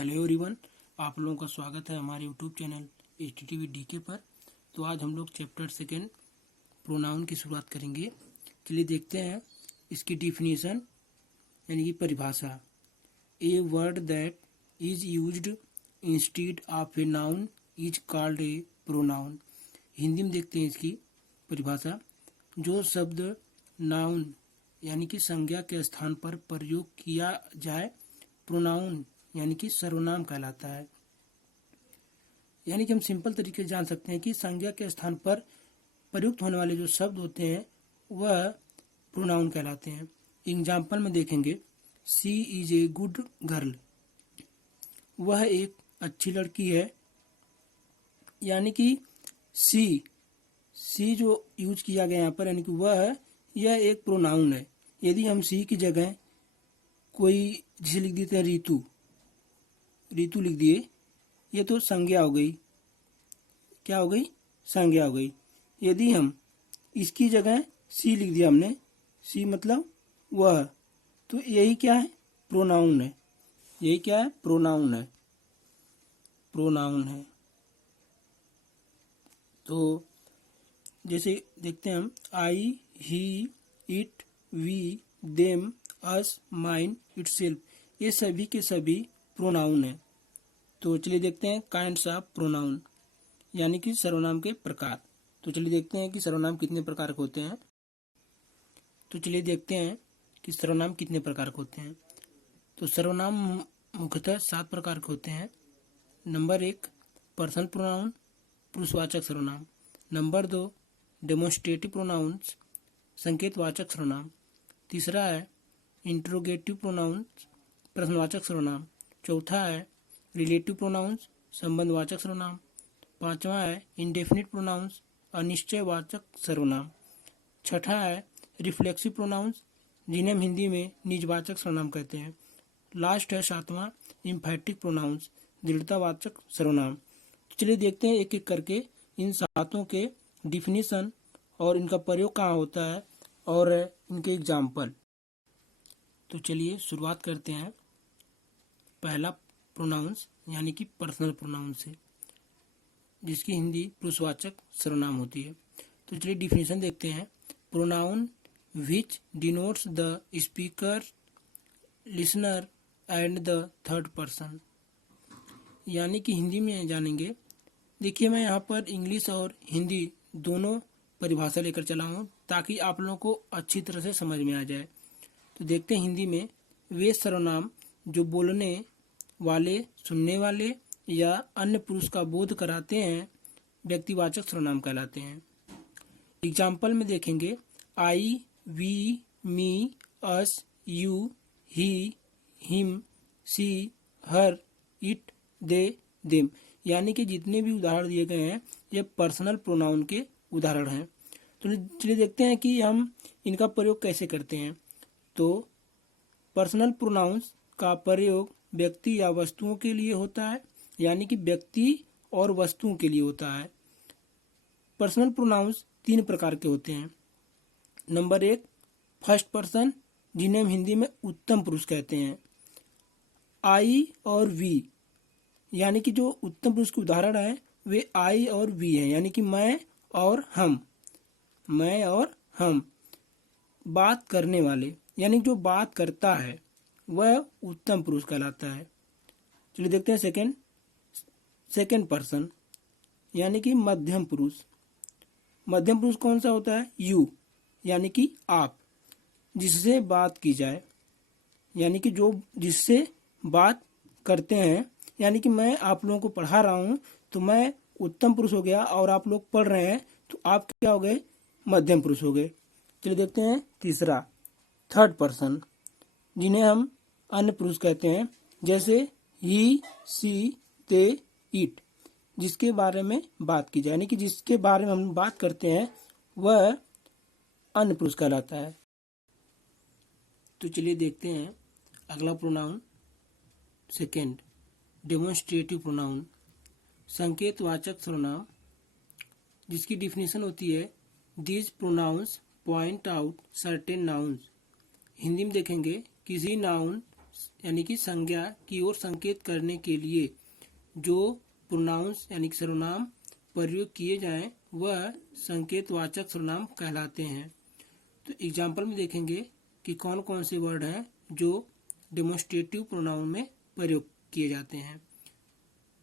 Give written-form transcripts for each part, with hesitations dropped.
Hello everyone, आप लोगों का स्वागत है हमारे यूट्यूब चैनल HTTV DK पर। तो आज हम लोग चैप्टर सेकेंड प्रोनाउन की शुरुआत करेंगे। चलिए देखते हैं इसकी डिफिनीशन यानी कि परिभाषा। A word that is used instead of a noun is called a pronoun. Hindi में देखते हैं इसकी परिभाषा। जो शब्द नाउन यानी कि संज्ञा के स्थान पर प्रयोग किया जाए प्रोनाउन यानी कि सर्वनाम कहलाता है। यानी कि हम सिंपल तरीके से जान सकते हैं कि संज्ञा के स्थान पर प्रयुक्त होने वाले जो शब्द होते हैं वह प्रोनाउन कहलाते हैं। एग्जाम्पल में देखेंगे, सी इज ए गुड गर्ल, वह एक अच्छी लड़की है। यानी कि सी जो यूज किया गया यहाँ पर यानी कि यह एक प्रोनाउन है। यदि हम सी की जगह कोई जिसे लिख देते हैं ऋतु लिख दिए, ये तो संज्ञा हो गई। क्या हो गई? संज्ञा हो गई। यदि हम इसकी जगह सी लिख दिया हमने, सी मतलब वह, तो यही क्या है? प्रोनाउन है। यही क्या है? प्रोनाउन है। प्रोनाउन है। तो जैसे देखते हैं हम, I, he, it, we, them, us, mine, itself, ये सभी के सभी प्रोनाउन है। तो चलिए देखते हैं काइंड्स ऑफ प्रोनाउन यानी कि सर्वनाम के प्रकार। तो चलिए देखते हैं कि सर्वनाम कितने प्रकार के होते हैं। तो चलिए देखते हैं कि सर्वनाम कितने प्रकार के होते हैं। तो सर्वनाम मुख्यतः 7 प्रकार के होते हैं। नंबर 1 पर्सनल प्रोनाउन, पुरुषवाचक सर्वनाम। नंबर 2 डेमोन्स्ट्रेटिव प्रोनाउंस, संकेतवाचक सर्वनाम। तीसरा है इंट्रोगेटिव प्रोनाउंस, प्रश्नवाचक सर्वनाम। चौथा है रिलेटिव प्रोनाउंस, संबंधवाचक सर्वनाम। पांचवा है इंडेफिनिट प्रोनाउंस, अनिश्चयवाचक सर्वनाम। छठा है रिफ्लेक्सिव प्रोनाउंस, जिन्हें हम हिंदी में निजवाचक सर्वनाम कहते हैं। लास्ट है 7वां इम्फैटिक प्रोनाउंस, दृढ़तावाचक सर्वनाम। तो चलिए देखते हैं एक एक करके इन 7 के डिफिनीशन और इनका प्रयोग कहाँ होता है और इनके एग्जाम्पल। तो चलिए शुरुआत करते हैं पहला प्रोनाउंस यानी कि पर्सनल प्रोनाउन से, जिसकी हिंदी पुरुषवाचक सर्वनाम होती है। तो चलिए डिफिनीशन देखते हैं। Pronoun which denotes the speaker, listener and the third person. यानी कि हिंदी में जानेंगे। देखिए मैं यहाँ पर इंग्लिश और हिंदी दोनों परिभाषा लेकर चला हूँ ताकि आप लोगों को अच्छी तरह से समझ में आ जाए। तो देखते हैं हिंदी में, वे सर्वनाम जो बोलने वाले, सुनने वाले या अन्य पुरुष का बोध कराते हैं व्यक्तिवाचक सर्वनाम कहलाते हैं। एग्जाम्पल में देखेंगे, I, we, me, us, you, he, him, she, her, it, they, them. यानी कि जितने भी उदाहरण दिए गए हैं ये पर्सनल प्रोनाउन के उदाहरण हैं। तो चलिए देखते हैं कि हम इनका प्रयोग कैसे करते हैं। तो पर्सनल प्रोनाउंस का प्रयोग व्यक्ति या वस्तुओं के लिए होता है, यानी कि व्यक्ति और वस्तुओं के लिए होता है। पर्सनल प्रोनाउंस 3 प्रकार के होते हैं। नंबर 1 फर्स्ट पर्सन, जिन्हें हम हिंदी में उत्तम पुरुष कहते हैं। आई और वी, यानी कि जो उत्तम पुरुष के उदाहरण है वे आई और वी हैं, यानी कि मैं और हम। मैं और हम। बात करने वाले, यानी जो बात करता है वह उत्तम पुरुष कहलाता है। चलिए देखते हैं सेकंड पर्सन, यानी कि मध्यम पुरुष। मध्यम पुरुष कौन सा होता है? यू, यानी कि आप, जिससे बात की जाए, यानी कि जो जिससे बात करते हैं। यानी कि मैं आप लोगों को पढ़ा रहा हूँ तो मैं उत्तम पुरुष हो गया और आप लोग पढ़ रहे हैं तो आप क्या हो गए? मध्यम पुरुष हो गए। चलिए देखते हैं तीसरा थर्ड पर्सन, जिन्हें हम अन्य पुरुष कहते हैं, जैसे ही, सी, दे, इट, जिसके बारे में बात की जाए, यानी कि जिसके बारे में हम बात करते हैं वह अन्य पुरुष कहलाता है। तो चलिए देखते हैं अगला प्रोनाउन सेकेंड डेमोन्स्ट्रेटिव प्रोनाउन, संकेतवाचक सर्वनाम, जिसकी डिफिनीशन होती है these pronouns point out certain nouns. Hindi में देखेंगे, किसी नाउन यानी कि संज्ञा की ओर संकेत करने के लिए जो प्रोनाउंस यानी कि सर्वनाम प्रयोग किए जाएं वह संकेतवाचक सर्वनाम कहलाते हैं। तो एग्जाम्पल में देखेंगे कि कौन कौन से वर्ड हैं जो डेमोन्स्ट्रेटिव प्रोनाउन में प्रयोग किए जाते हैं।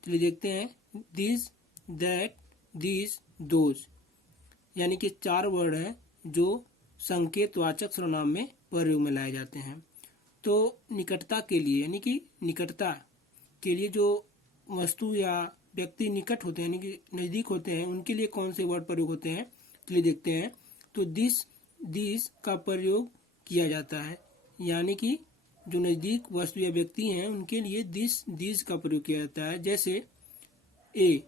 चलिए देखते हैं। दिस, दैट, दिस, दोज, यानी कि 4 वर्ड हैं जो संकेतवाचक सर्वनाम में प्रयोग में लाए जाते हैं। तो निकटता के लिए यानी कि निकटता के लिए जो वस्तु या व्यक्ति निकट होते हैं यानी कि नज़दीक होते हैं उनके लिए कौन से वर्ड प्रयोग होते हैं, चलिए देखते हैं। तो दिस का प्रयोग किया जाता है, यानी कि जो नज़दीक वस्तु या व्यक्ति हैं उनके लिए दिस का प्रयोग किया जाता है। जैसे ए,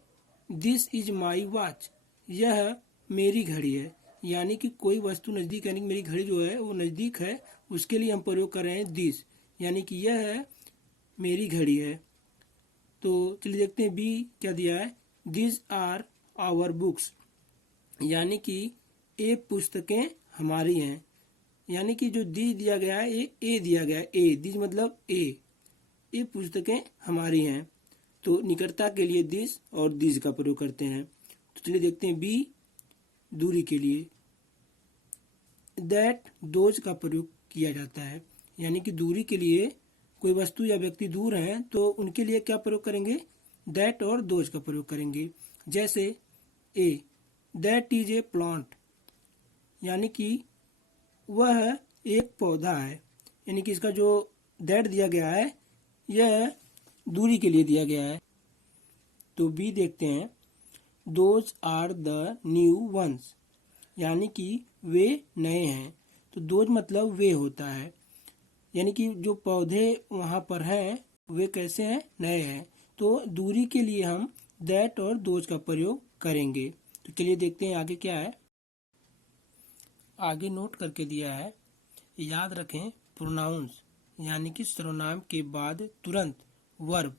दिस इज माई वॉच, यह मेरी घड़ी है, यानी कि कोई वस्तु नज़दीक यानी कि मेरी घड़ी जो है वो नज़दीक है, उसके लिए हम प्रयोग कर रहे हैं दिस, यानी कि यह मेरी घड़ी है। तो चलिए देखते हैं बी क्या दिया है। दिस आर आवर बुक्स, यानी कि ये पुस्तकें हमारी हैं, यानी कि जो दी दिया गया है ये ए दिया गया है, ए दिस मतलब ये पुस्तकें हमारी हैं। तो निकटता के लिए दिस और दिस का प्रयोग करते हैं। तो चलिए देखते हैं बी, दूरी के लिए दैट, दोज का प्रयोग किया जाता है, यानी कि दूरी के लिए कोई वस्तु या व्यक्ति दूर हैं तो उनके लिए क्या प्रयोग करेंगे, दैट और दोज का प्रयोग करेंगे। जैसे ए, दैट इज ए प्लांट, यानी कि वह एक पौधा है, यानी कि इसका जो दैट दिया गया है यह दूरी के लिए दिया गया है। तो बी देखते हैं। Those are the new ones, यानी कि वे नए हैं। तो दोज मतलब वे होता है, यानी कि जो पौधे वहाँ पर हैं वे कैसे हैं, नए हैं। तो दूरी के लिए हम दैट और दोज का प्रयोग करेंगे। तो चलिए देखते हैं आगे क्या है। आगे नोट करके दिया है, याद रखें प्रोनाउंस यानी कि सर्वनाम के बाद तुरंत वर्ब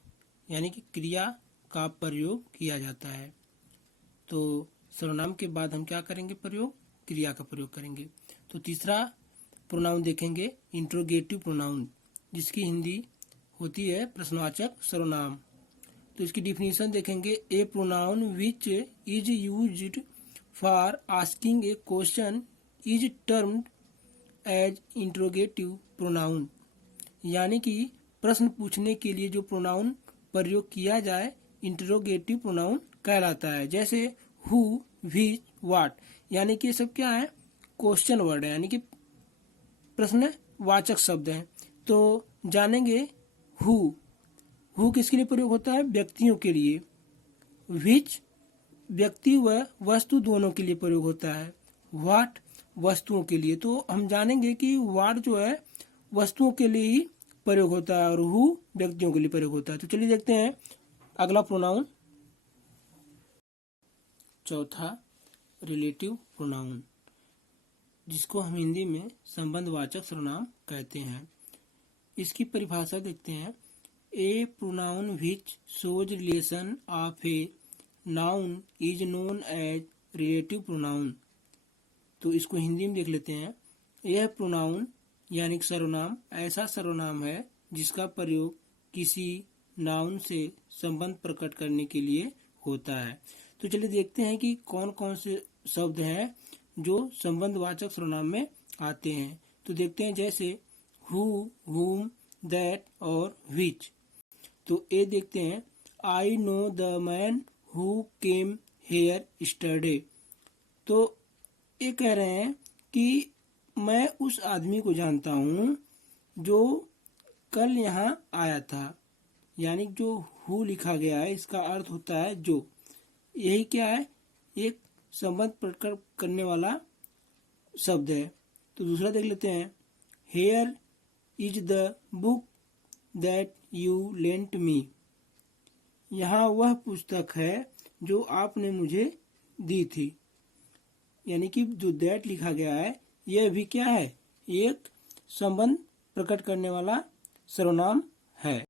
यानी कि क्रिया का प्रयोग किया जाता है। तो सर्वनाम के बाद हम क्या करेंगे, प्रयोग, क्रिया का प्रयोग करेंगे। तो तीसरा प्रोनाउन देखेंगे इंट्रोगेटिव प्रोनाउन, जिसकी हिंदी होती है प्रश्नवाचक सर्वनाम। तो इसकी डिफिनीशन देखेंगे। A pronoun which is used for asking a question is termed as interrogative pronoun, यानी कि प्रश्न पूछने के लिए जो प्रोनाउन प्रयोग किया जाए इंट्रोगेटिव प्रोनाउन कहलाता है। जैसे हु, व्हिच, व्हाट, यानी कि ये सब क्या है, क्वेश्चन वर्ड है, यानी कि प्रश्नवाचक शब्द हैं। तो जानेंगे हु किसके लिए प्रयोग होता है, व्यक्तियों के लिए। व्हिच व्यक्ति व वस्तु दोनों के लिए प्रयोग होता है। व्हाट वस्तुओं के लिए। तो हम जानेंगे कि व्हाट जो है वस्तुओं के लिए ही प्रयोग होता है और हु व्यक्तियों के लिए प्रयोग होता है। तो चलिए देखते हैं अगला प्रोनाउन, चौथा रिलेटिव प्रोनाउन, जिसको हम हिंदी में संबंधवाचक सर्वनाम कहते हैं। इसकी परिभाषा देखते हैं। A pronoun which shows relation of a noun is known as relative pronoun. तो इसको हिंदी में देख लेते हैं। यह प्रोनाउन यानी सर्वनाम ऐसा सर्वनाम है जिसका प्रयोग किसी नाउन से संबंध प्रकट करने के लिए होता है। तो चलिए देखते हैं कि कौन कौन से शब्द हैं जो संबंधवाचक सर्वनाम में आते हैं। तो देखते हैं जैसे हु, हुम, दैट और विच। तो ए देखते हैं। I know the man who came here yesterday. तो ये कह रहे हैं कि मैं उस आदमी को जानता हूँ जो कल यहाँ आया था, यानी जो हु लिखा गया है इसका अर्थ होता है जो। यही क्या है, एक संबंध प्रकट करने वाला शब्द है। तो दूसरा देख लेते हैं। Here is the book that you lent me. यहाँ वह पुस्तक है जो आपने मुझे दी थी, यानी कि जो दैट लिखा गया है यह भी क्या है, एक संबंध प्रकट करने वाला सर्वनाम है।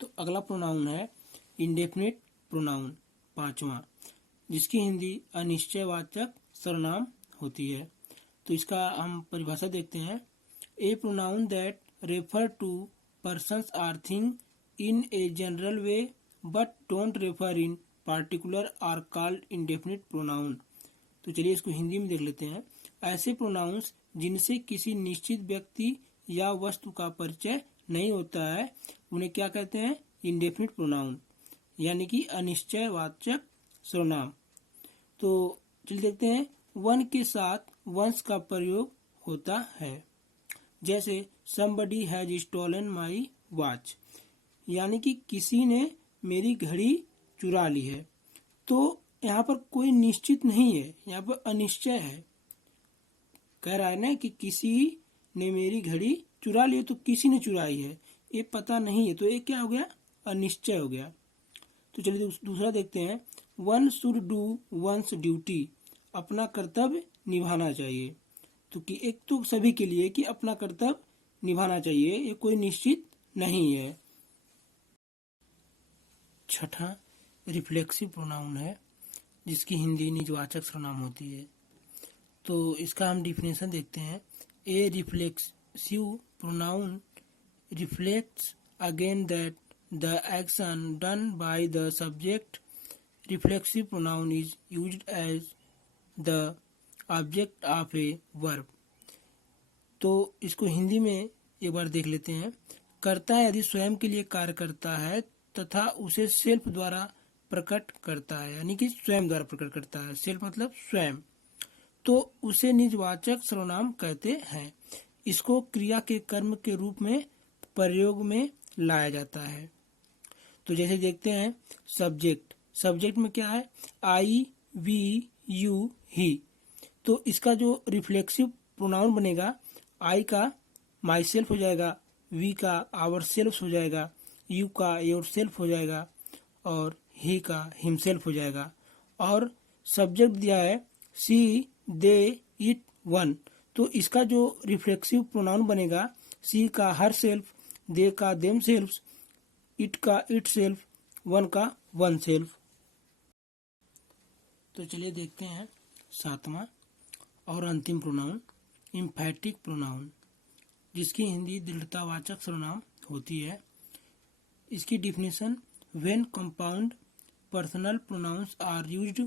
तो अगला प्रोनाउन है इंडेफिनिट प्रोनाउन, पांचवा, जिसकी हिंदी अनिश्चयवाचक सर्वनाम होती है। तो इसका हम परिभाषा देखते हैं। A pronoun that refer to persons or thing in a general way but don't refer in particular are called indefinite pronoun। तो चलिए इसको हिंदी में देख लेते हैं। ऐसे प्रोनाउंस जिनसे किसी निश्चित व्यक्ति या वस्तु का परिचय नहीं होता है उन्हें क्या कहते हैं? इंडेफिनिट प्रोनाउन, यानी कि अनिश्चयवाचक सर्वनाम। तो चलिए देखते हैं, वन के साथ वंस का प्रयोग होता है। जैसे somebody has stolen my watch, यानी कि किसी ने मेरी घड़ी चुरा ली है। तो यहाँ पर कोई निश्चित नहीं है, यहाँ पर अनिश्चय है। कह रहा है ना कि किसी ने मेरी घड़ी चुरा ली है, तो किसी ने चुराई है ये पता नहीं है, तो ये क्या हो गया? अनिश्चय हो गया। तो चलिए दूसरा देखते हैं, one should do once duty, अपना कर्तव्य निभाना चाहिए। तो कि एक तो सभी के लिए कि अपना कर्तव्य निभाना चाहिए, ये कोई निश्चित नहीं है। छठा रिफ्लेक्सिव प्रोनाउन है, जिसकी हिंदी निजवाचक सर्वनाम होती है। तो इसका हम डिफिनेशन देखते हैं। A reflexive pronoun reflects again that the action done by the subject. Reflexive pronoun is used as the object of a verb. तो इसको हिंदी में एक बार देख लेते हैं। कर्ता यदि स्वयं के लिए कार्य करता है तथा उसे सेल्फ द्वारा प्रकट करता है, यानी कि स्वयं द्वारा प्रकट करता है, सेल्फ मतलब स्वयं, तो उसे निजवाचक सर्वनाम कहते हैं। इसको क्रिया के कर्म के रूप में प्रयोग में लाया जाता है। तो जैसे देखते हैं, सब्जेक्ट, सब्जेक्ट में क्या है? आई, वी, यू, ही। तो इसका जो रिफ्लेक्सिव प्रोनाउन बनेगा, आई का माई सेल्फ हो जाएगा, वी का आवर सेल्फ हो जाएगा, यू का योर सेल्फ हो जाएगा और ही का हिमसेल्फ हो जाएगा। और सब्जेक्ट दिया है सी, दे, इट, वन। तो इसका जो रिफ्लेक्सिव प्रोनाउन बनेगा, सी का हर सेल्फ, दे का देम सेल्फ, इट का इट सेल्फ, वन का वन सेल्फ। तो चलिए देखते हैं सातवां और अंतिम प्रोनाउन, इम्फैटिक प्रोनाउन, जिसकी हिंदी दृढ़तावाचक सर्वनाम होती है। इसकी definition, when compound personal pronouns are used